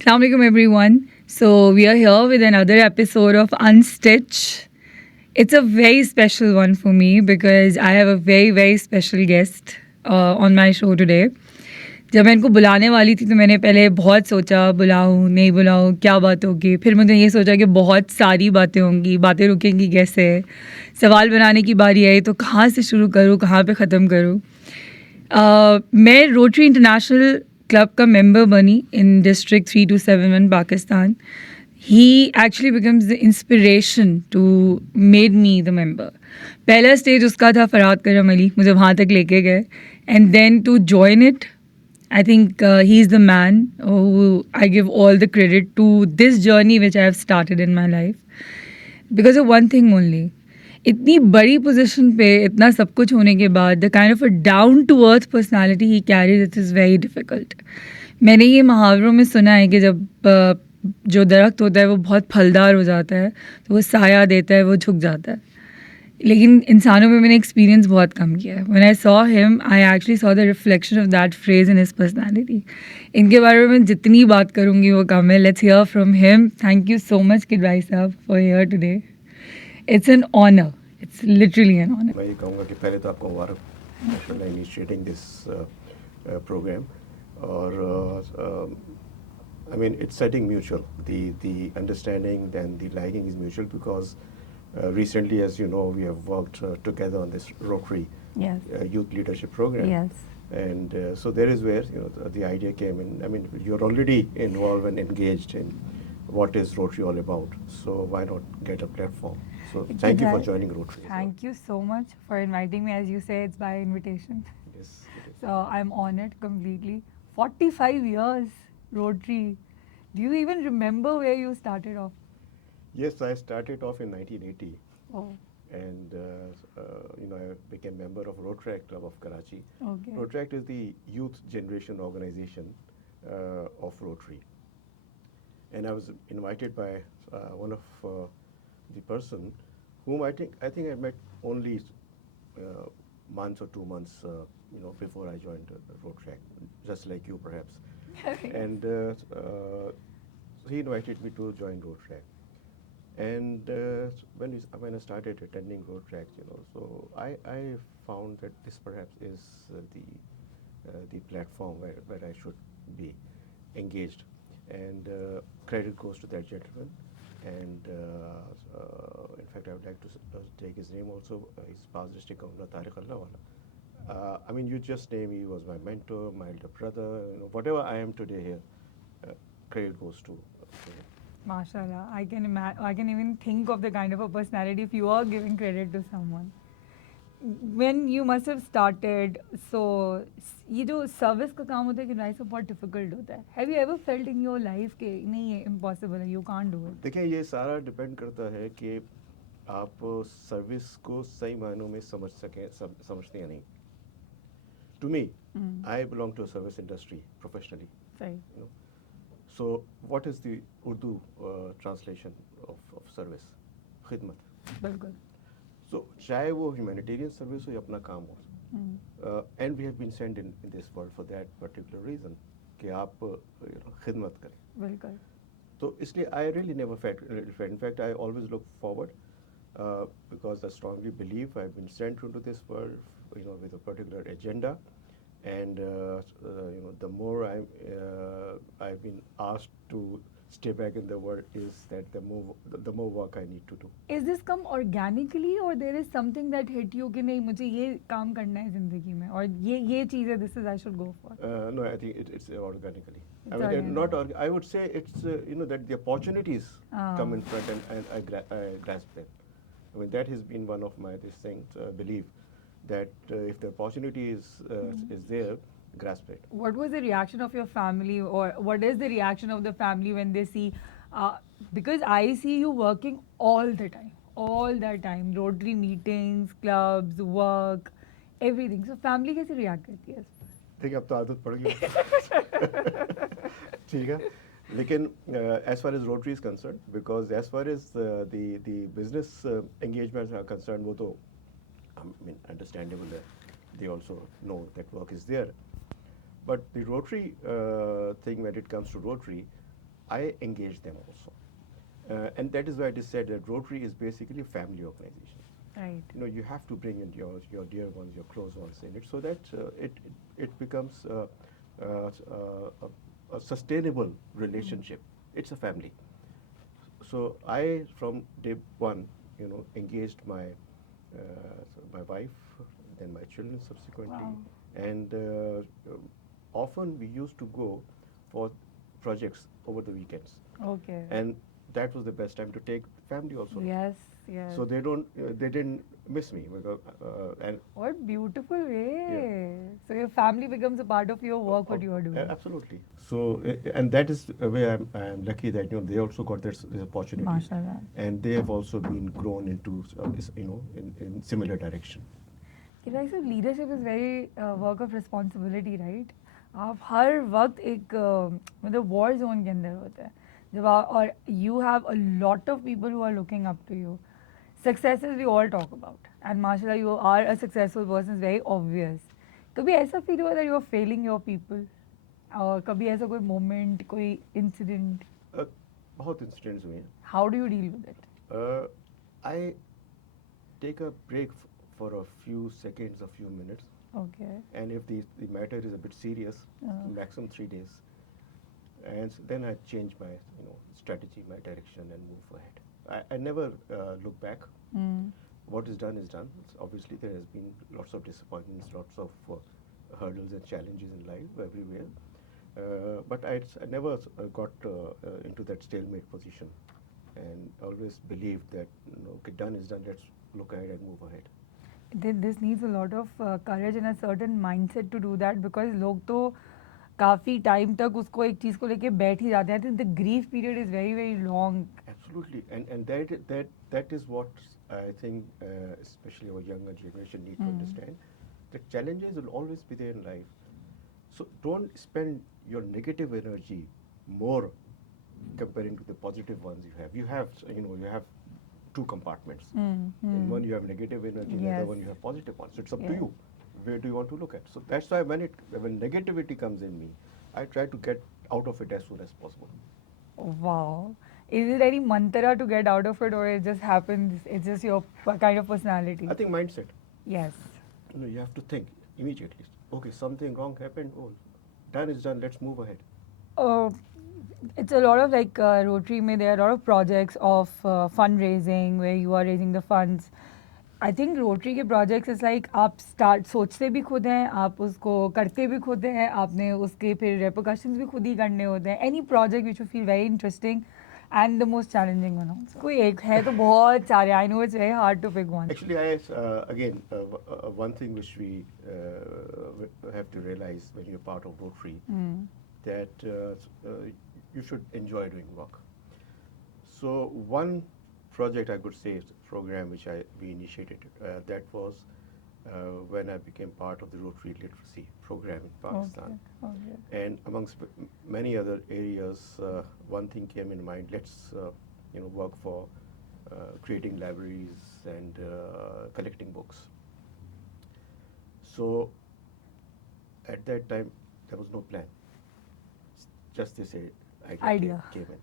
Assalamu alaikum everyone. So we are here with another episode of Unstitch. It's a very special one for me because I have a very special guest on my show today. जब मैं इनको बुलाने वाली थी तो मैंने पहले बहुत सोचा बुलाऊं नहीं बुलाऊं क्या बात होगी, फिर मैंने ये सोचा कि बहुत सारी बातें होंगी, बातें रुकेंगी कैसे, सवाल बनाने की बारी आई तो कहाँ से शुरू करूँ कहाँ पे ख़त्म करूँ. मैं रोटरी इंटरनेशनल क्लब का मेंबर बनी in district 3271 Pakistan. He actually becomes the inspiration to made me the member. पहला स्टेज उसका था फरहाद करम अली, मुझे वहाँ तक लेके गए. And then to join it, I think he's the man who I give all the credit to this journey which I have started in my life. Because of one thing only. इतनी बड़ी position पे इतना सब कुछ होने के बाद the kind of a down to earth personality ही carries it is very difficult. मैंने ये मुहावरों में सुना है कि जब जो दरख्त होता है वो बहुत फलदार हो जाता है तो वो साया देता है, वो झुक जाता है. लेकिन इंसानों में मैंने एक्सपीरियंस बहुत कम किया है. When I saw him I actually saw the reflection of that phrase in his personality. इनके बारे में मैं जितनी बात करूँगी वो कम है. Let's hear from him. Thank you so much Kidwai sahab for here today. It's an honour. It's literally an honour. मैं ये कहूँगा कि पहले तो आपको मुबारक फॉर इनिशिएटिंग दिस प्रोग्राम. और I mean, it's setting mutual. The understanding, then the liking is mutual because recently, as you know, we have worked together on this Rotary youth leadership program. Yes. And so there is where the idea came in. I mean, you're already involved and engaged in what is Rotary all about. So why not get a platform? So thank you for joining Rotary. Thank you so much for inviting me. As you say, it's by invitation. Yes, it is. So I'm honored completely. 45 years, Rotary. Do you even remember where you started off? Yes, I started off in 1980. Oh, And I became member of Rotary Club of Karachi. okay. Rotary is the youth generation organization of Rotary. And I was invited by one of the person whom I think I met only months or 2 months before I joined Rotary, just like you perhaps. And he invited me to join Rotary. And when I started attending Rotary, so I found that this perhaps is the platform where I should be engaged. And credit goes to that gentleman. And in fact, I would like to take his name also. He's past district governor Tariq Allahwala. I mean, you just name he was my mentor, my elder brother. Whatever I am today here, credit goes to him. MashaAllah. I can even think of the kind of a personality if you are giving credit to someone. When you must have started, so ये जो service का काम होता है कि right से बहुत difficult होता है. Have you ever felt in your life कि नहीं ये इम्पॉसिबल है, यू कांट डू इट? देखिए, ये सारा डिपेंड करता है कि आप सर्विस को सही मायनों में समझते हैं नहीं. To me, I belong to service industry professionally. सही. So what is the Urdu translation of service? खिदमत. बिल्कुल. So चाहे वो humanitarian service हो या अपना काम हो. And we have been sent in this world for that particular reason कि आप खिदमत करें. बिल्कुल. तो इसलिए I really never felt. In fact, I always look forward because I strongly believe I've been sent into this world, with a particular agenda. And the more I've been asked to stay back in the world is that the more work I need to do. Is this come organically or there is something that hit you कि नहीं मुझे ये काम करना है जिंदगी में और ये चीज़ है, this is I should go for? No, I think it's organically. It's I mean, organic. not I would say it's that the opportunities come in front and I grasp them. I mean, that has been one of my belief that if the opportunity is there, grasp it. What was the reaction of your family, or what is the reaction of the family when they see? Because I see you working all the time, Rotary meetings, clubs, work, everything. So family कैसे react करती है? देखिए, अब तो आदत पड़ गई. ठीक है. लेकिन as far as Rotary is concerned, because as far as the business engagements are concerned, वो तो I mean, understandable. They also know that work is there. But the Rotary thing, when it comes to Rotary, I engage them also. And that is why I just said that Rotary is basically a family organization. Right. You know, you have to bring in your dear ones, your close ones in it, so that it becomes a sustainable relationship. It's a family. So I, from day one, you know, engaged my wife, then my children subsequently, Wow. and often we used to go for projects over the weekends, Okay. and that was the best time to take family also. Yes, yes. So they didn't miss me because and What beautiful yeah. way. So your family becomes a part of your work, what you are doing. Absolutely. So, and that is where I'm lucky that, you know, they also got this opportunity, MashaAllah. and they have also been grown into, you know, in similar direction. कि भाई साहब leadership is very work of responsibility right. आप हर वक्त एक मतलब war zone के अंदर होते हैं जब आप और you have a lot of people who are looking up to you. Successes we all talk about and माशाल्लाह you are a successful person is very obvious. कभी ऐसा फील हुआ that you are failing your people और कभी ऐसा कोई moment कोई incident. Uh, बहुत इंसिडेंट्स हुए हैं. How do you deal with it. I take a break for a few seconds, a few minutes, okay. and if the matter is a bit serious, maximum 3 days, and then I change my, you know, strategy, my direction, and move ahead. I never look back. What is done is done. Obviously, there has been lots of disappointments, lots of hurdles and challenges in life everywhere. But I never got into that stalemate position, and always believed that, you know, okay, done is done. Let's look ahead and move ahead. This needs a lot of courage and a certain mindset to do that because लोग तो काफ़ी time तक उसको एक चीज़ को लेके बैठ ही जाते हैं. I think the grief period is very very long. Absolutely, and that is what I think, especially our younger generation need to understand. The challenges will always be there in life. So don't spend your negative energy more comparing to the positive ones you have. You have, you know, you have two compartments. In one you have negative energy, in the other Yes. one you have positive ones. So it's up to Yes. you. Where do you want to look at? So that's why when negativity comes in me, I try to get out of it as soon as possible. Wow. Is it any mantra to get out of it or it just happens? It's just your kind of personality. I think mindset. Yes. You know, you have to think immediately. Okay, something wrong happened. Oh, done is done. Let's move ahead. Uh, it's a lot of like Rotary में there are a lot of projects of fundraising where you are raising the funds. I think Rotary के projects is like आप start सोचते भी खुद हैं, आप उसको करते भी खुद हैं, आपने उसके फिर repercussions भी खुद ही करने होते हैं. Any project which you feel very interesting and the most challenging one also. कोई एक है तो बहुत सारे. I know it's very hard to pick one. Actually, again, one thing which we have to realize when you're part of Rotary, that you should enjoy doing work. So one project I could say, program which we initiated, that was when I became part of the Rotary Literacy program in Pakistan. Okay. And amongst many other areas, one thing came in mind. Let's you know, work for creating libraries and collecting books. So at that time, there was no plan. Just this idea came in.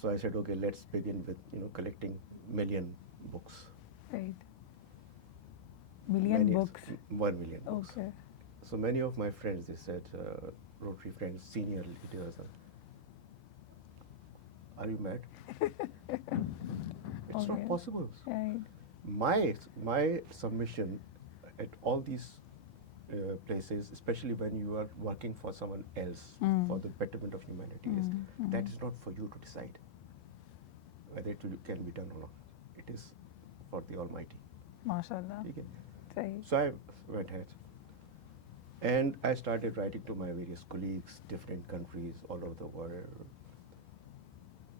So I said, okay, let's begin with, you know, collecting million books. Right. Million books. 1 million books. Okay. So many of my friends, they said, Rotary friends, senior leaders, are you mad? It's not Okay. possible. Right. My submission at all these places, especially when you are working for someone else for the betterment of humanity, is that is not for you to decide whether can be done or not. It is for the Almighty. MashaAllah. Okay? Right. So I went ahead and I started writing to my various colleagues, different countries all over the world.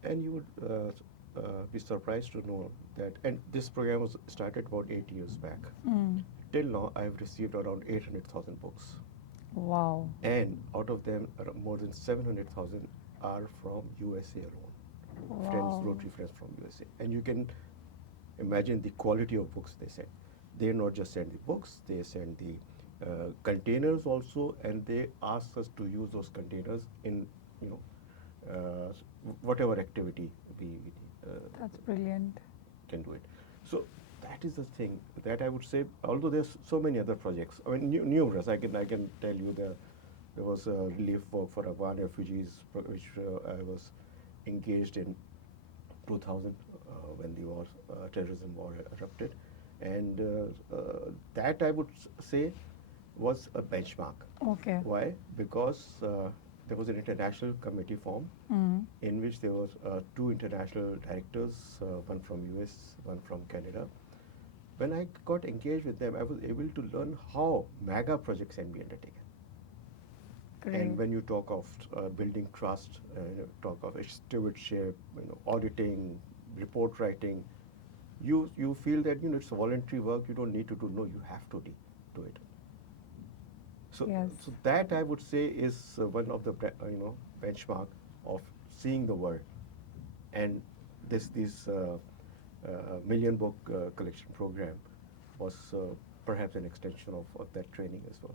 And you would be surprised to know that, and this program was started about 8 years back. Till now, I have received around 800,000 books. Wow. And out of them, more than 700,000 are from USA alone. Wow. Friends, Rotary friends from USA. And you can imagine the quality of books they send. They not just send the books, they send the containers also, and they ask us to use those containers in, you know, whatever activity we That's brilliant. can do it. So that is the thing that I would say. Although there's so many other projects, I mean numerous. I can tell you there was relief work for Afghan refugees, which I was engaged in 2000 when the war, terrorism war erupted, and that I would say was a benchmark. Okay. Why? Because there was an international committee formed Mm. in which there was two international directors, one from US, one from Canada. When I got engaged with them, I was able to learn how mega projects can be undertaken. Great. And when you talk of building trust, talk of stewardship, auditing, report writing, you feel that it's voluntary work. You don't need to do. No, you have to do it. So, Yes. so that I would say is one of the benchmark of seeing the world, and this million book collection program was perhaps an extension of that training as well.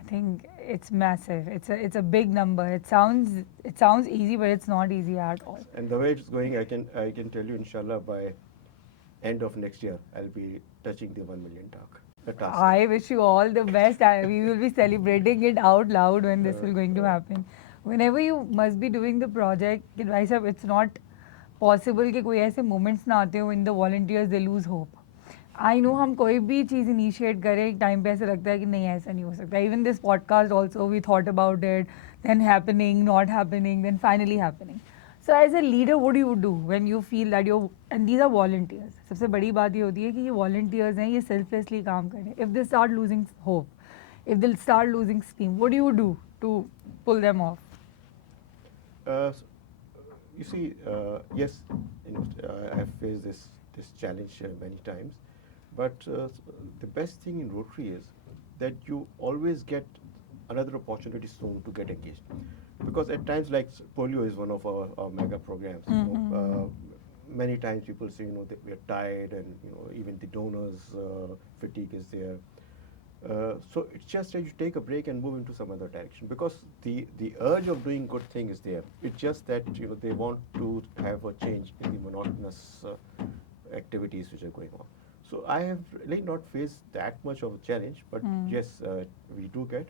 I think it's massive. It's a big number. It sounds easy, but it's not easy at all. And the way it's going, I can tell you, inshallah, by end of next year, I'll be touching the 1 million task. I wish you all the best. We will be celebrating it out loud when this will going to happen. Whenever you must be doing the project, कि भाई साहब, it's not possible कि कोई ऐसे moments ना आते हो in the volunteers they lose hope. I know हम कोई भी चीज़ इनिशिएट करें एक टाइम पे ऐसे लगता है कि नहीं ऐसा नहीं हो सकता. Even this podcast also we thought about it, then happening, not happening, then finally happening. So as a leader what do you do when you feel that your end these are volunteers. सबसे बड़ी बात ये होती है कि ये volunteers हैं, ये सेल्फलेसली काम करें. If they start losing hope, if they'll start losing steam, what do you do to pull them off? Uh, s- you see, yes, I have faced this challenge many times, but the best thing in Rotary is that you always get another opportunity soon to get engaged, because at times like polio is one of our mega programs. Many times people say that we are tired, and even the donors fatigue is there. So it's just that you take a break and move into some other direction, because the urge of doing good thing is there. It's just that they want to have a change in the monotonous activities which are going on. So I have really not faced that much of a challenge, but yes, we do get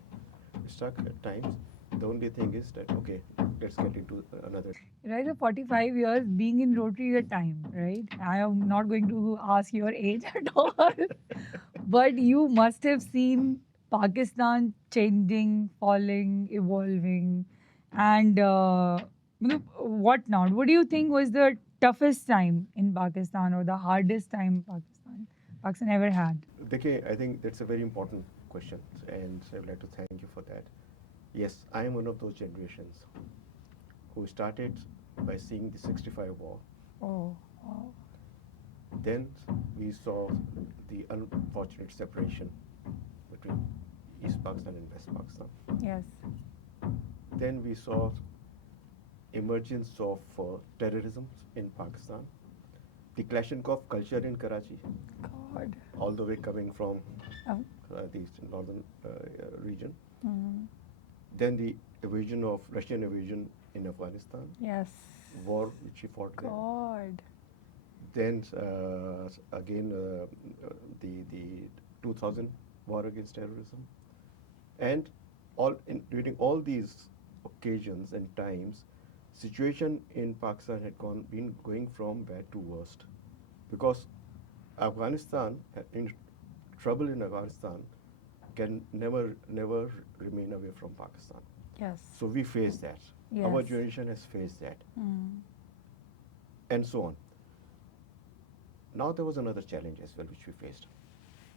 stuck at times. The only thing is that okay, let's get into another. Right, so 45 years being in Rotary is a time, right? I am not going to ask your age at all. But you must have seen Pakistan changing, falling, evolving, and what not? What do you think was the toughest time in Pakistan or the hardest time Pakistan ever had? Dekhe, I think that's a very important question, and I would like to thank you for that. Yes, I am one of those generations who started by seeing the 65 war. Oh, wow. Then we saw the unfortunate separation between East Pakistan and West Pakistan. Yes. Then we saw emergence of terrorism in Pakistan, the Kalashnikov culture in Karachi, God. all the way coming from Oh. the northern region. Mm. Then the invasion of Russian invasion in Afghanistan, Yes. war which he fought there. God. Then again the 2000 war against terrorism, and during all these occasions and times, situation in Pakistan had been going from bad to worst, because Afghanistan in trouble in Afghanistan can never remain away from Pakistan. Yes. So we face that. Our Yes. generation has faced that, Mm. and so on. Now there was another challenge as well which we faced.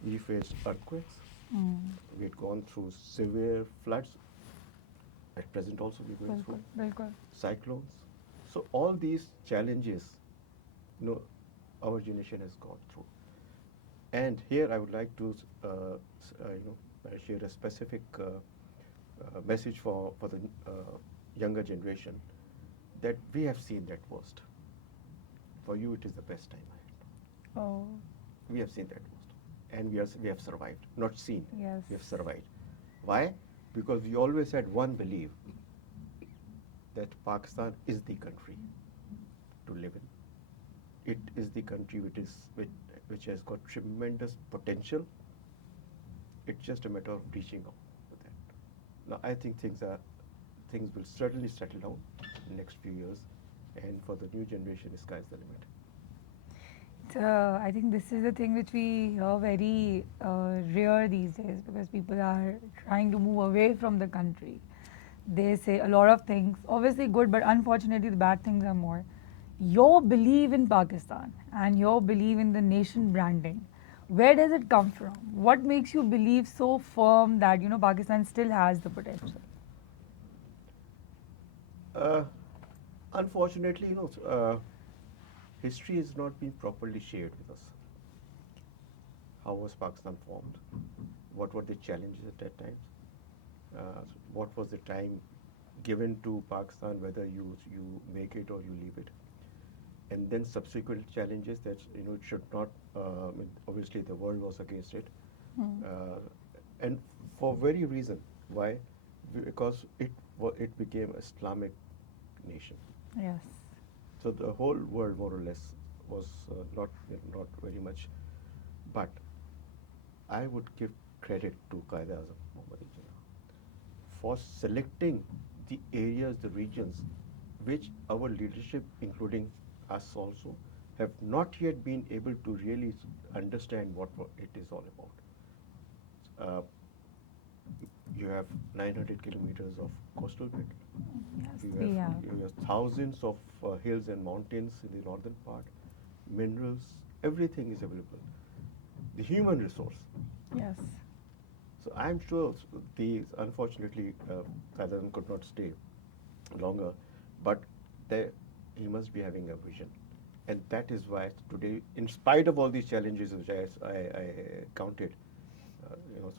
We faced earthquakes. Mm. We had gone through severe floods. At present also we're going बिल्कुल through बिल्कुल. cyclones. So all these challenges, our generation has gone through. And here I would like to, share a specific message for the younger generation, that we have seen that worst. For you, it is the best time ahead. Oh, We have seen that worst, and we have survived. Not seen. yes. We have survived. Why? Because we always had one belief: that Pakistan is the country to live in. It is the country which has got tremendous potential. It's just a matter of reaching out to that. Now, I think things will certainly settle down in the next few years, and for the new generation, the sky's the limit. I think this is the thing which we hear very rare these days because people are trying to move away from the country. They say a lot of things, obviously good, but unfortunately the bad things are more. Your belief in Pakistan and your belief in the nation branding, where does it come from? What makes you believe so firm that Pakistan still has the potential? Uh, Unfortunately, history has not been properly shared with us. How was Pakistan formed? What were the challenges at that time? What was the time given to Pakistan, whether you make it or you leave it? And then subsequent challenges that it should not. Obviously, the world was against it, and for very reason. Why? Because it became Islamic nation. Yes. So the whole world, more or less, was not very much. But I would give credit to Qaeda Azam Muhammad Jinnah for selecting the areas, the regions, which our leadership, including us also, have not yet been able to really understand what it is all about. Uh, you have 900 kilometers of coastal belt. Yes, You have thousands of hills and mountains in the northern part, minerals, everything is available. The human resource. Yes. So I'm sure unfortunately, Qadan could not stay longer, but he must be having a vision. And that is why today, in spite of all these challenges which I counted, you know,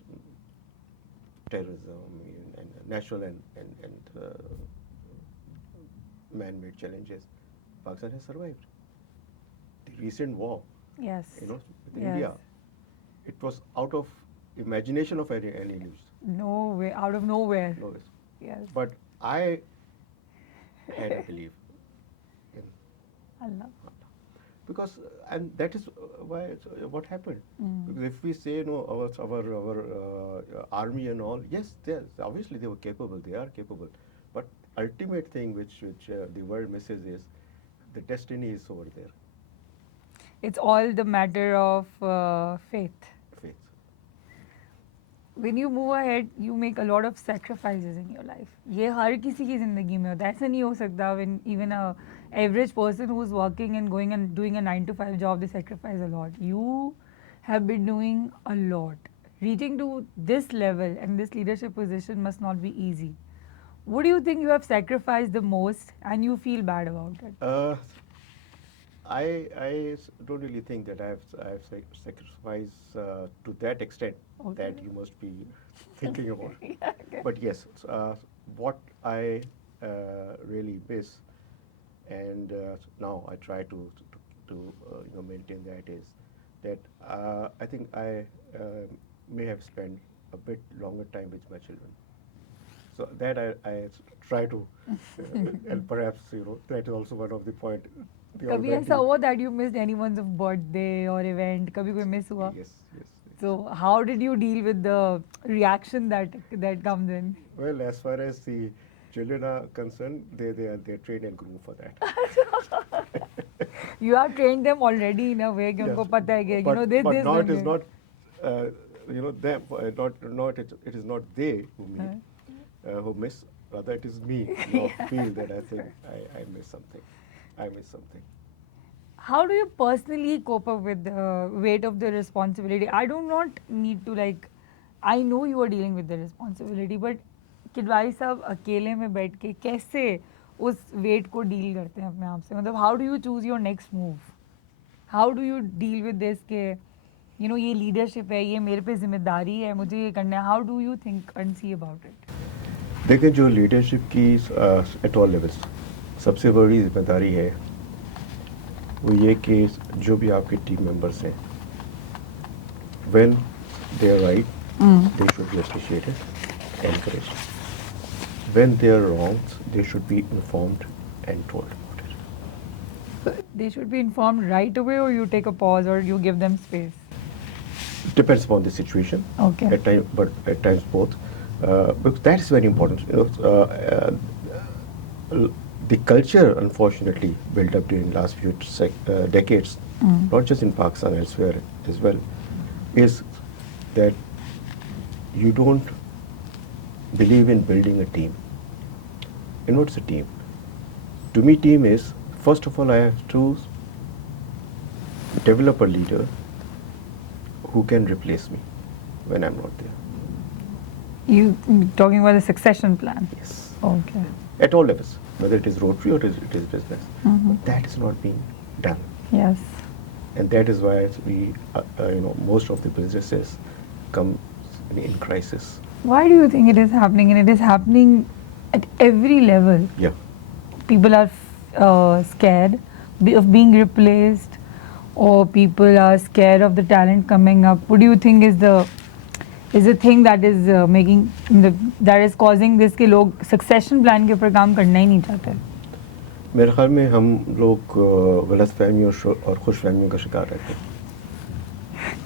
terrorism and natural and man-made challenges, Pakistan has survived. The recent war, Yes. with Yes. India, it was out of imagination of any news. No way, out of nowhere. No, it's- Yes. But I had a belief in Allah. Allah. Because and that is why what happened. Because if we say no, our army and all, yes, obviously they were capable. They are capable, but ultimate thing which the world misses is the destiny is over there. It's all the matter of faith. Faith. When you move ahead, you make a lot of sacrifices in your life. ये हर किसी की ज़िंदगी में होता है. ऐसा नहीं हो सकता when even a average person who's working and going and doing a 9 to 5 job, they sacrifice a lot. You have been doing a lot. Reaching to this level and this leadership position must not be easy. What do you think you have sacrificed the most and you feel bad about it? I don't really think that I have sacrificed to that extent that Okay. you must be thinking about. Yeah, okay. But yes, what I really miss, and now I try to maintain that is that I think I may have spent a bit longer time with my children. So that I try to, and perhaps that is also one of the point. The कभी already- ऐसा हुआ that you missed anyone's birthday or event? कभी कोई miss हुआ? Yes, yes. So how did you deal with the reaction that comes in? Well, as far as the children are concerned, they're trained and groomed for that. You have trained them already in a way कि उनको Yes, पता है कि but, this but this now it this, is not them not it is not they who miss, rather it is me who feel that I think I miss something. I miss something. How do you personally cope up with the weight of the responsibility? I do not need to I know you are dealing with the responsibility, but Kidwai साहब अकेले में बैठ के कैसे उस wait को deal करते हैं अपने आप से? मतलब how do you choose your next move? How do you deal with this के ये लीडरशिप है, ये मेरे पे जिम्मेदारी है, मुझे ये करना है. How do you think and see about it? देखिए, जो लीडरशिप की एट ऑल लेवल्स सबसे बड़ी जिम्मेदारी है वो ये कि जो भी आपके टीम मेंबर्स हैं, when they are right, they should be appreciated, encouraged. when they are wrong, they should be informed and told about it. They should be informed right away, or you take a pause, or you give them space. Depends upon the situation. Okay. At times, but at times both. Because that is very important. The culture, unfortunately, built up during last few decades, not just in Pakistan, elsewhere as well, is that you don't believe in building a team. And what's a team? To me, team is, first of all, I have to develop a leader who can replace me when I'm not there. You talking about the succession plan? Yes. Okay. At all levels, whether it is Rotary or it is business. But that is not being done. Yes. And that is why most of the businesses come in crisis. Why do you think it is happening? And it is happening at every level. Yeah. People are scared of being replaced, or people are scared of the talent coming up. What do you think is the thing that is that is causing this कि लोग succession plan के ऊपर काम करना ही नहीं चाहते? मेरे ख्याल में हम लोग गलत फहमियों और खुश फहमियों का शिकार रहते हैं.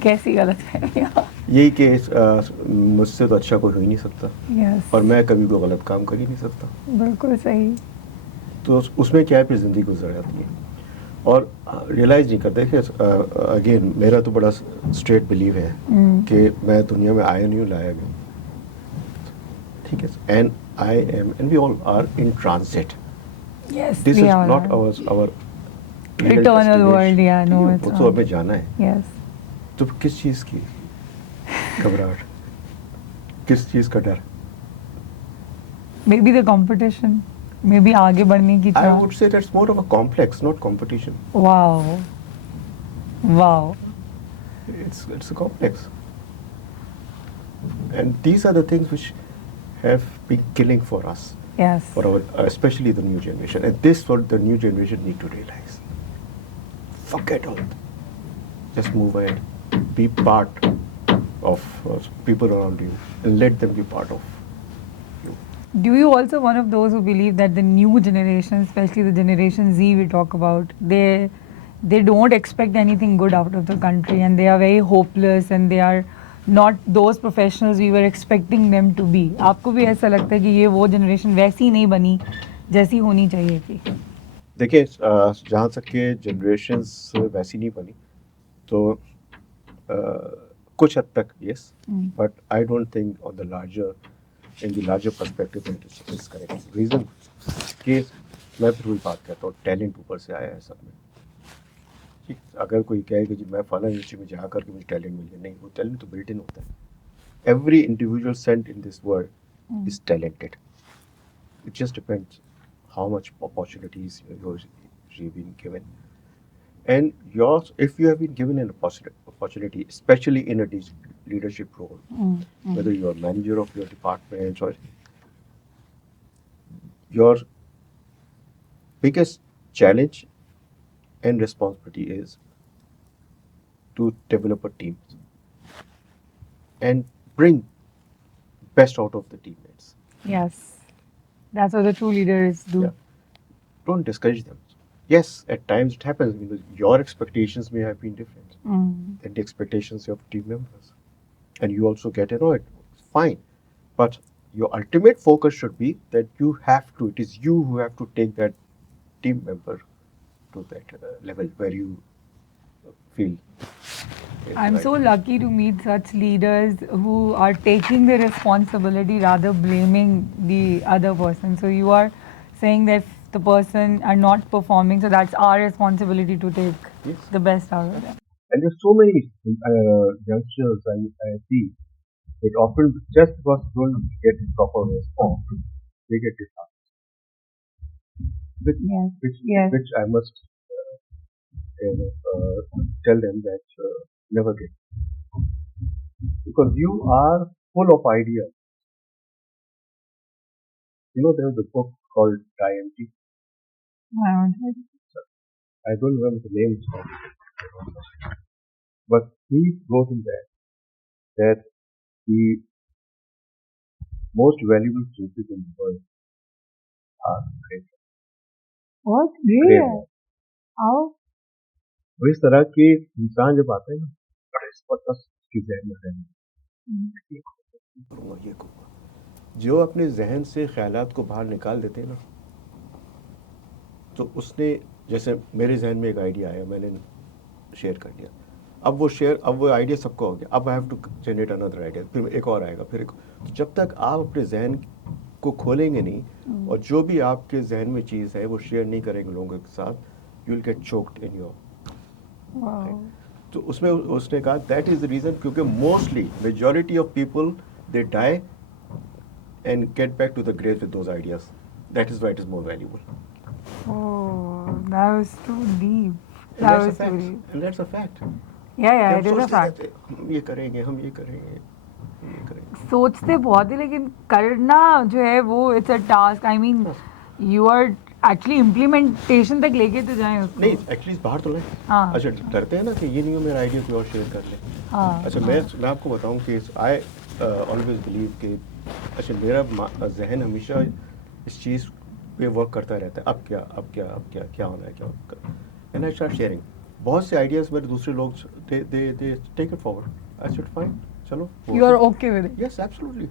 कैसी गलत फहमियाँ? यही कि मुझसे तो अच्छा कोई हो ही नहीं सकता. Yes. और मैं कभी कोई गलत काम कर ही नहीं सकता. बिल्कुल सही. तो उसमें क्या है, फिर ज़िंदगी गुजर जाती है और रियलाइज़ नहीं करते कि अगेन मेरा तो बड़ा स्ट्रेट बिलीव है कि मैं दुनिया में आया नहीं हूँ, लाया भी. ठीक है. And I am and we all are in transit. Yes. This we is all not are. Our Eternal world, yeah, no, it's वो not. तो हमें जाना है. Yes. तो किस चीज़ की घबराहट, किस चीज़ का डर? Maybe the competition. Maybe आगे बढ़ने की I चाह. would say that's more of a complex, not competition. Wow. Wow. It's a complex. And these are the things which have been killing for us, Yes. for our, especially the new generation. And this what the new generation need to realize. Forget all. Just move ahead. Be part of people around you and let them be part of you. Do you also one of those who believe that the new generation, especially the Generation Z we talk about, they don't expect anything good out of the country, and they are very hopeless, and they are not those professionals we were expecting them to be? आपको भी ऐसा लगता है कि ये वो generation वैसी नहीं बनी जैसी होनी चाहिए थी? देखिए, जहाँ तक के जनरेशन्स वैसी नहीं बनी, तो कुछ हद तक yes, but I don't think on the larger perspective it is correct. Reason कि मैं फिर वही बात करता हूँ, टैलेंट ऊपर से आया है सब में. ठीक, अगर कोई कहे कि जी मैं फला यूनिवर्सिटी में जा करके मुझे टैलेंट मिल गया, नहीं, वो टैलेंट तो बिल्ट इन होता है. Every individual sent in this world is talented. It just depends how much opportunities you've been given. And yours, if you have been given an opportunity, especially in a leadership role, whether you are manager of your department or your biggest challenge and responsibility is to develop a team and bring best out of the teammates. Yes. That's what the true leaders do. Yeah. Don't discourage them. Yes, at times it happens because your expectations may have been different than the expectations of team members. And you also get annoyed. Fine. But your ultimate focus should be that it is you who have to take that team member to that level where you feel. I'm right. so lucky to meet such leaders who are taking the responsibility rather blaming the other person. So you are saying that if the person are not performing, so that's our responsibility to take Yes. the best out of them. And there's so many youngsters I see that often just because they don't get proper response, they get disheartened. Yes. Which I must tell them that never get. Because you are full of ideas. There's a book called Die Empty. I don't remember the name, but he wrote in there that the most valuable resources in the world हाँ, great, बहुत great great. man. How? वो इस तरह के इंसान जब आते हैं ना, बड़ा इस पॉडकास्ट की जहन में रहने ये करूँगा, ये करूँगा, जो अपने जहन से ख्यालात को बाहर निकाल देते हैं ना, तो उसने, जैसे मेरे जहन में एक आइडिया आया, मैंने शेयर कर दिया, अब वो आइडिया सबका हो गया, अब I have to generate another idea, फिर एक और आएगा, फिर एक, तो जब तक आप अपने जहन को खोलेंगे नहीं और जो भी आपके जहन में चीज़ है वो शेयर नहीं करेंगे लोगों के साथ, you will get choked in your. Wow. तो उसमें उसने कहा दैट इज द रीजन, क्योंकि mostly majority of people they die and get back to the grave with those ideas, that is why it is more valuable. Oh, that was too deep. And That that's a was too fact. deep. And that's a fact. Yeah, कि yeah, हम it is a सोचते fact. रहते हैं, हम ये करेंगे, हम ये करेंगे, हम ये करेंगे। सोचते बहुत है लेकिन करना जो है वो it's a task. I mean you are actually implementation तक लेके तो जाएं उसको. नहीं, एटलीस्ट बाहर तो लाए। हाँ. अच्छा, डरते हैं ना कि ये नहीं हो, मेरा आइडिया कोई और शेयर कर ले। हाँ. अच्छा, मैं आपको बताऊं कि आई ऑलवेज बिलीव कि, अच्छा, मेरा जहन हमेशा इस चीज़ पे वर्क करता रहता है, अब क्या, अब क्या, अब क्या, क्या होना है, क्या होना, एंड आई स्टार्ट शेयरिंग। बहुत से आइडियाज़ मेरे दूसरे लोग they take it forward, I said fine, चलो, you are okay with it. Yes, absolutely.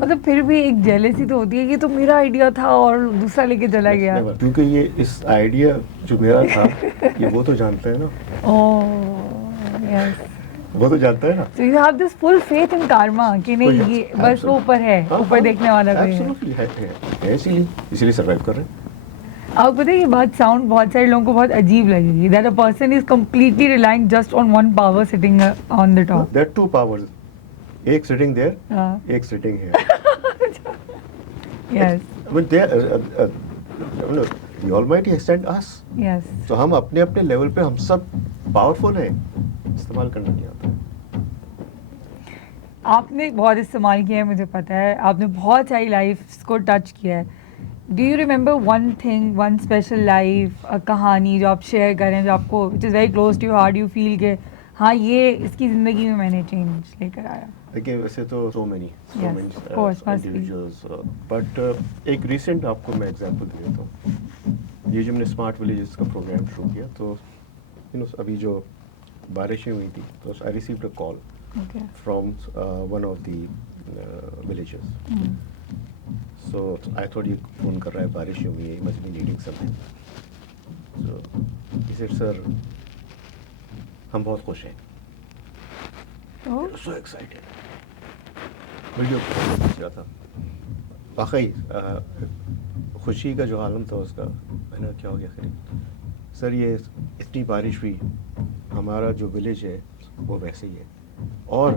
मतलब फिर भी एक जेलेसी तो होती है कि तो मेरा आइडिया था और दूसरा लेके चला गया. क्योंकि ये इस आइडिया जो मेरा था, ये वो तो जानता है ना, ओह यस. वो तो जानता है ना। So you have this full faith in karma कि नहीं ये बस वो ऊपर है, ऊपर देखने वाला कोई है. एब्सोल्युटली है, इसीलिए सर्वाइव कर रहे हैं। आपको पता है ये बात साउंड बहुत सारे लोगों को बहुत अजीब लगेगी. That a person is completely relying just on one power sitting on the top. There two powers, एक सिटिंग देयर, हाँ. एक sitting here. Yes. But there the almighty has sent us, yes. तो हम अपने अपने लेवल पे हम सब पावरफुल हैं, इस्तेमाल करना नहीं आता। आपने बहुत इस्तेमाल किया है, मुझे पता है. आपने बहुत सारी लाइफ को टच किया है. Do you remember one thing, one special life कहानी जो आप शेयर करें, जो आपको which is very close to your heart, you feel के हाँ ये इसकी ज़िंदगी में मैंने चेंज लेकर आया. देखिए, वैसे तो सो Yes, many of course, must be. Individuals, but एक रिसेंट आपको मैं एग्जांपल दे देता हूँ। ये जो मैंने स्मार्ट विलेजेस का प्रोग्राम शुरू किया, तो अभी जो बारिशें हुई थी, तो I received a call Okay. From one of the villages, so I thought ये फ़ोन कर रहा है, बारिशें हुई है, must be needing something, so he said sir हम बहुत खुश हैं, Oh. So excited. Video call किया था, वाकई खुशी का जो आलम था उसका, मैंने क्या हो गया करीब, सर ये इतनी बारिश हुई, हमारा जो विलेज है वो वैसे ही है, और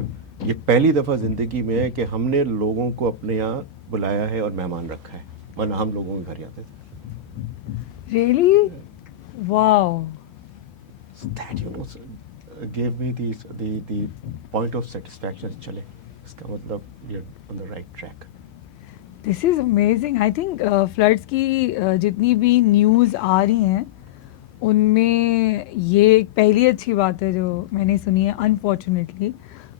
ये पहली दफ़ा ज़िंदगी में है कि हमने लोगों को अपने यहाँ बुलाया है और मेहमान रखा है, वरना हम लोगों के घर जाते थे। Really? Wow. So that gave me the point of satisfaction, चले, इसका मतलब we are on the right track. This is amazing. I think floods की जितनी भी न्यूज़ आ रही हैं उनमें ये एक पहली अच्छी बात है जो मैंने सुनी है, अनफॉर्चुनेटली.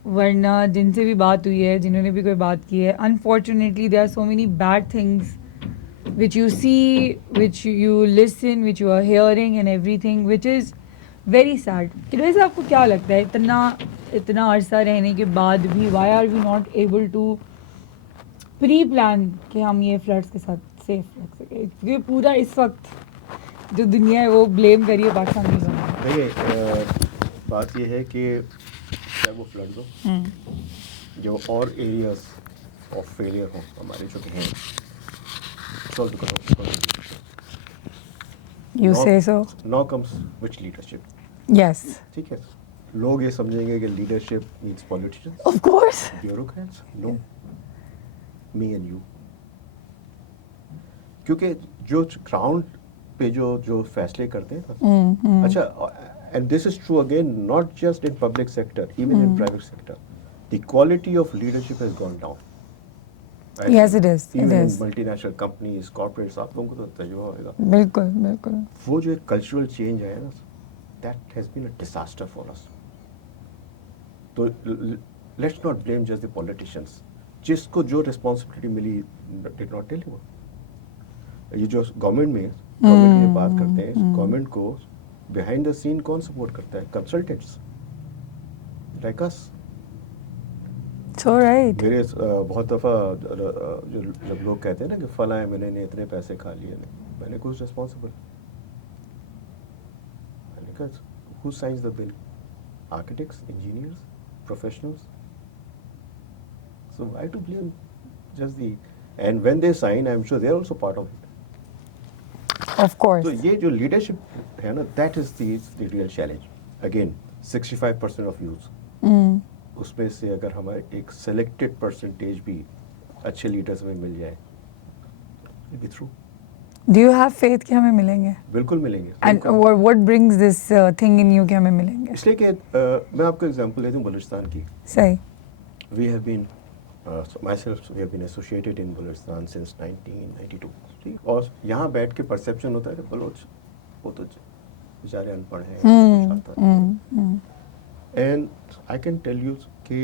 वरना जिनसे भी बात हुई है, जिन्होंने भी कोई बात की है, unfortunately there are so many bad things which you see, which you listen, which you are hearing and everything, which is very sad. कि वैसे आपको क्या लगता है इतना अरसा रहने के बाद भी why are we not able to pre plan कि हम ये फ्लड्स के साथ सेफ रख सके, क्योंकि पूरा इस वक्त जो दुनिया है वो ब्लेम करिए पाकिस्तान की दुनिया. देखिए, बात ये है कि चाहे वो फ्लड हो, जो और एरियाज ऑफ फेलियर हो हमारे जो हैं, solve because of leadership. You Now- से so. now comes which leadership, yes ठीक है, लोग ये समझेंगे कि leadership means politicians, of course. Bureaucrats, no, me and you, क्योंकि जो ग्राउंड पे जो फैसले करते हैं ना, अच्छा, and this is true again not just in public sector, even in private sector, the quality of leadership has gone down. Yes, it is. It even is. Multinational companies, corporates, आप लोगों को तो तजुर्बा होगा, बिल्कुल बिल्कुल. वो जो एक कल्चरल चेंज आया ना, that has been a disaster for us. तो let's not blame just the politicians, जिसको जो रिस्पॉन्सिबिलिटी मिली डिड नॉट डिलीवर. ये जो गवर्नमेंट की बात करते हैं, गवर्नमेंट को बिहाइंड द सीन कौन सपोर्ट करता है? Consultants like us. So right. मेरे बहुत दफ़ा जब लोग कहते हैं ना कि फला है मैंने इतने पैसे खा लिए, नहीं मैंने कुछ रिस्पॉन्सिबल. मैंने कहा who science the bill? Architects, engineers, professionals. So why to blame just the, and when they sign, I'm sure they're also part of it. Of course. तो ये जो लीडरशिप है ना, that is the real challenge. Again, 65% of youth. उसमें से अगर हमारे एक selected percentage भी अच्छे लीडर्स में मिल जाए, it'll be through. Do you have faith कि हमें मिलेंगे? बिल्कुल मिलेंगे. And what brings this thing in you कि हमें मिलेंगे? इसलिए कि मैं आपको एग्जांपल देता हूँ बलूचिस्तान की. सही. We have been myself, we have been associated in Balochistan since 1992. ठीक? और यहाँ बैठ के परसेप्शन होता है कि बलोच वो तो बेचारे अनपढ़ हैं, कुछ आता नहीं. And I can tell you कि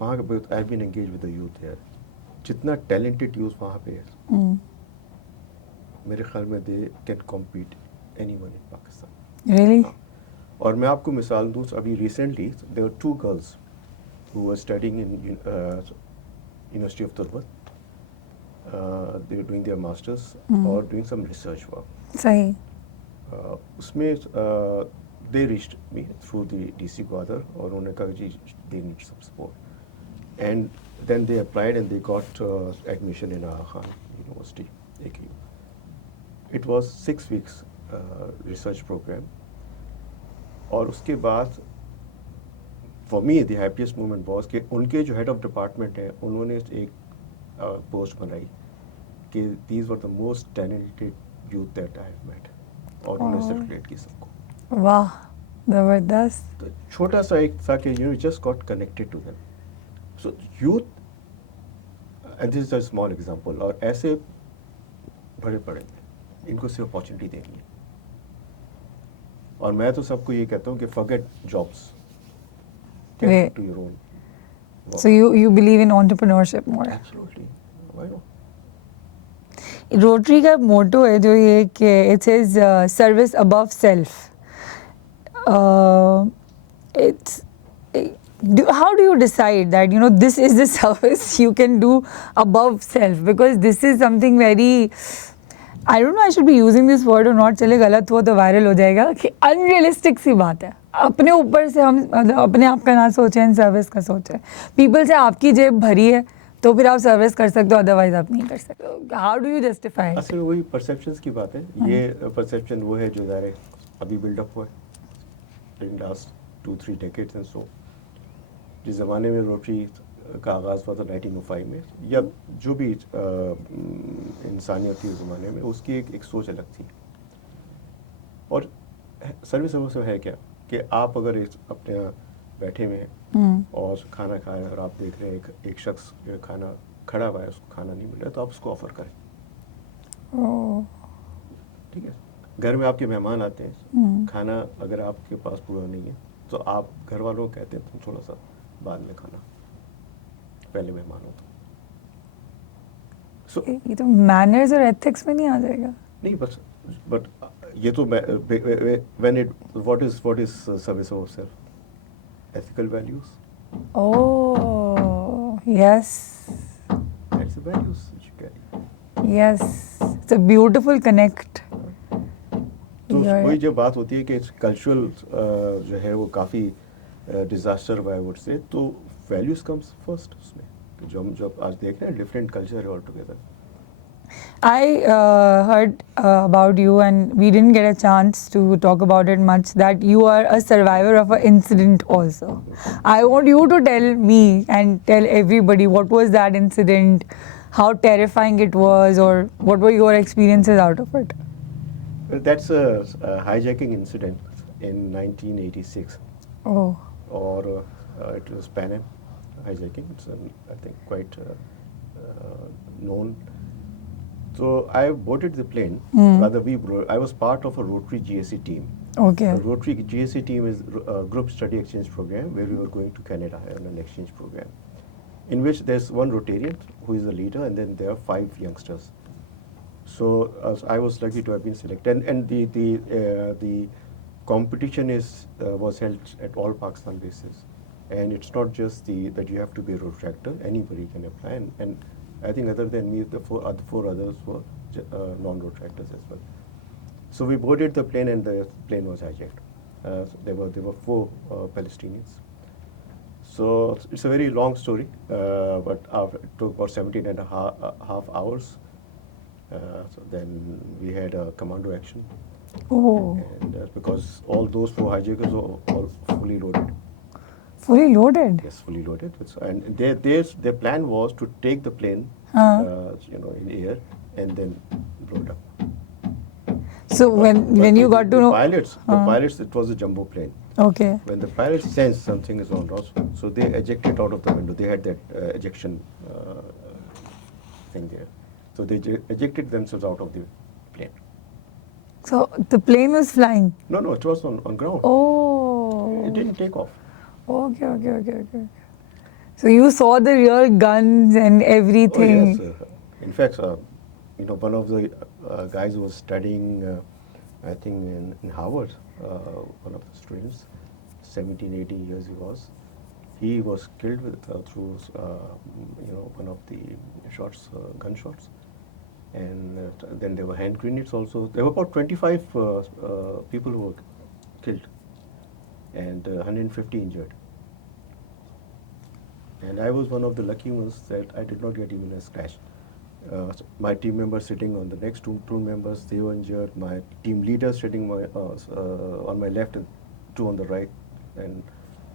वहाँ के I've been engaged with the youth here. जितना talented youth वहाँ पे है, मेरे ख्याल में they can compete anyone in Pakistan. Really? हाँ. और मैं आपको मिसाल दूँ, अभी recently there were 2 girls who were studying in University of Turbat. They were doing their masters or doing some research work. सही. उसमें they reached me through the DC Gwadar और उन्होंने कहा जी they need some support. And then they applied and they got admission in Aga Khan University, AKU. It was 6 weeks research program. और उसके बाद for me the happiest moment was कि उनके जो head of department है उन्होंने एक post बनाई कि these were the most talented youth that I have met और उन्होंने सर्कुलेट की सबको. वाह, जबरदस्त. तो छोटा सा एक था कि you just got connected to them. So youth, and this is a small example, और ऐसे बड़े बड़े इनको सिर्फ अपॉर्चुनिटी देनी है. और मैं तो सबको ये कहता हूँ कि forget jobs. Get to your own work. So you believe in entrepreneurship more? Absolutely. Why not? Rotary का मोटो है जो ये कि it says service above self. How do you decide that this is the service you can do above self? Because this is something very, I don't know I should be using this word or not. चले गलत हो तो viral हो जाएगा कि unrealistic सी बात है. अपने ऊपर से हम अपने आप का ना सोचें, सर्विस का सोचें. पीपल से आपकी जेब भरी है तो फिर आप सर्विस कर सकते हो, अदरवाइज आप नहीं कर सकते. How do you justify? असल में वही परसेप्शंस की बात है. ये परसेप्शन वो है जो ज़ाहिर अभी बिल्डअप हुआ है in last 2-3 decades and so. जिस ज़माने में रोटरी का आगाज़ हुआ था 1905 में, या जो भी इंसानियत थी उस ज़माने में, उसकी एक सोच अलग थी. और सर्विस वो है क्या कि आप अगर अपने यहाँ बैठे हुए हैं और खाना खा रहे हैं और आप देख रहे हैं एक शख्स खाना खड़ा हुआ है, उसको खाना नहीं मिल रहा है, तो आप उसको ऑफ़र करें. ठीक है. घर में आपके मेहमान आते हैं, खाना अगर आपके पास पूरा नहीं है तो आप घर वालों को कहते हैं तुम थोड़ा सा बाद में खाना, पहले मेहमान हो तो. So, ये तो मैनर्स और एथिक्स में नहीं आ जाएगा? नहीं बस बट ये तो when it what is service of self? Ethical values. Oh yes. That's the values which you carry. Yes, it's a beautiful connect. तो वही जब बात होती है कि कल्चरल जो है वो काफ़ी डिजास्टर हुआ है वुड से, तो वैल्यूज कम्स फर्स्ट उसमें. जो हम जब आज देख रहे हैं डिफरेंट कल्चर है all together. I heard about you, and we didn't get a chance to talk about it much, that you are a survivor of an incident also. I want you to tell me and tell everybody what was that incident, how terrifying it was, or what were your experiences out of it. Well, that's a hijacking incident in 1986. Oh. Or it was Pan Am hijacking. It's I think quite known. So I boarded the plane. Rather, I was part of a Rotary GSC team. Okay. The Rotary GSC team is a group study exchange program where we were going to Canada on an exchange program, in which there's one Rotarian who is the leader, and then there are 5 youngsters. So I was lucky to have been selected, and the competition was held at all Pakistan bases, and it's not just that you have to be a road tractor. Anybody can apply, and I think other than me, the four others were non-road tractors as well. So we boarded the plane, and the plane was hijacked. There were four Palestinians. So it's a very long story, but it took about 17 and a half hours. So then we had a commando action, Oh, and because all those four hijackers were all fully loaded. fully loaded. Yes, fully loaded. And their plan was to take the plane, in air, and then blow it up. So when you got to know, The pilots, it was a jumbo plane. okay, When the pilots sensed something is wrong, so they ejected out of the window. They had that ejection thing there. So they ejected themselves out of the plane. so the plane was flying. No, it was on ground. Oh, It didn't take off. okay. So you saw the real guns and everything. Oh, yes. In fact, one of the guys who was studying, I think in Harvard, one of the students, 17, 18 years he was killed through one of the shots, gunshots, and then there were hand grenades also. There were about 25 people who were killed, and 150 injured. And I was one of the lucky ones that I did not get even a scratch. My team members sitting on the next two members, they were injured. My team leader sitting on my left and two on the right. And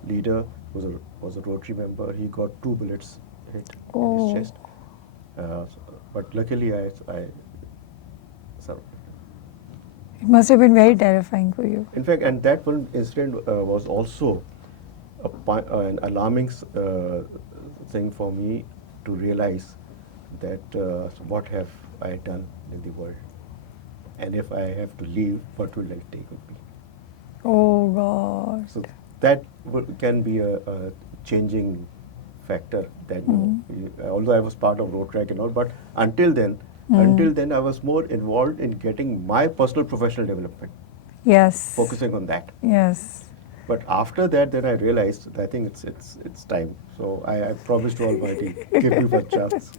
leader was a Rotary member. He got 2 bullets hit in his chest. But luckily I survived. It must have been very terrifying for you. In fact, and that one incident was also an alarming thing for me to realize that what have I done in the world, and if I have to leave, what will I take with me? Oh God. So that can be a changing factor. That although I was part of road track and all, but until then I was more involved in getting my personal professional development, Yes. focusing on that. Yes. But after that, then I realized that I think it's time. So I promised to Almighty, give me one chance.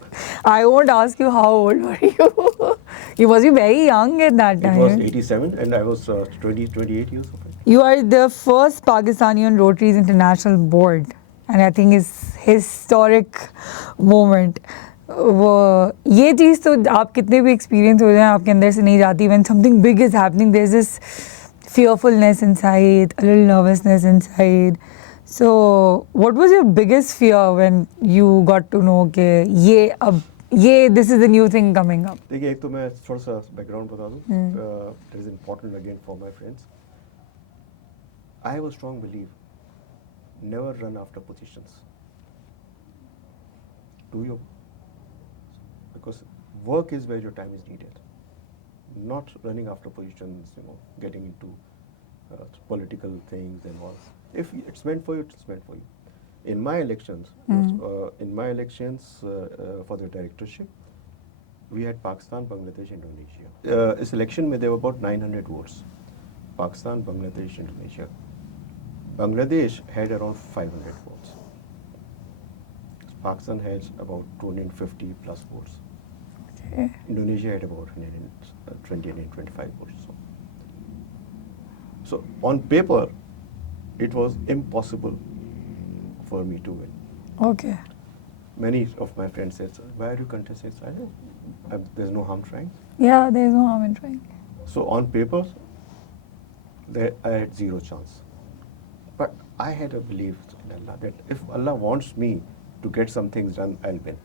I won't ask you how old were you. You must be very young at that It time. was 87, and I was 28 years of age. You are the first Pakistani on Rotary's international board, and I think it's historic moment. वो ये चीज़ तो आप कितने भी experience हो जाए आपके अंदर से नहीं जाती. When something big is happening, there's this fearfulness inside, a little nervousness inside. So, what was your biggest fear when you got to know कि this is the new thing coming up? देखिए, एक तो मैं थोड़ा सा background बता दूँ. It is important again for my friends. I have a strong belief: never run after positions. Do your because work is where your time is needed. Not running after positions, getting into political things and all. If it's meant for you, it's meant for you. In my elections, for the directorship, we had Pakistan, Bangladesh, Indonesia. This election, there were about 900 votes. Pakistan, Bangladesh, Indonesia. Bangladesh had around 500 votes. Pakistan had about 250 plus votes. Okay. Indonesia had about 120, 125 votes. So on paper, it was impossible for me to win. Okay. Many of my friends said, "Why are you contesting?" I know there's no harm trying. Yeah, there's no harm in trying. So on paper, I had zero chance. But I had a belief in Allah that if Allah wants me to get some things done, I'll win.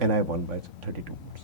And I won by 32 votes.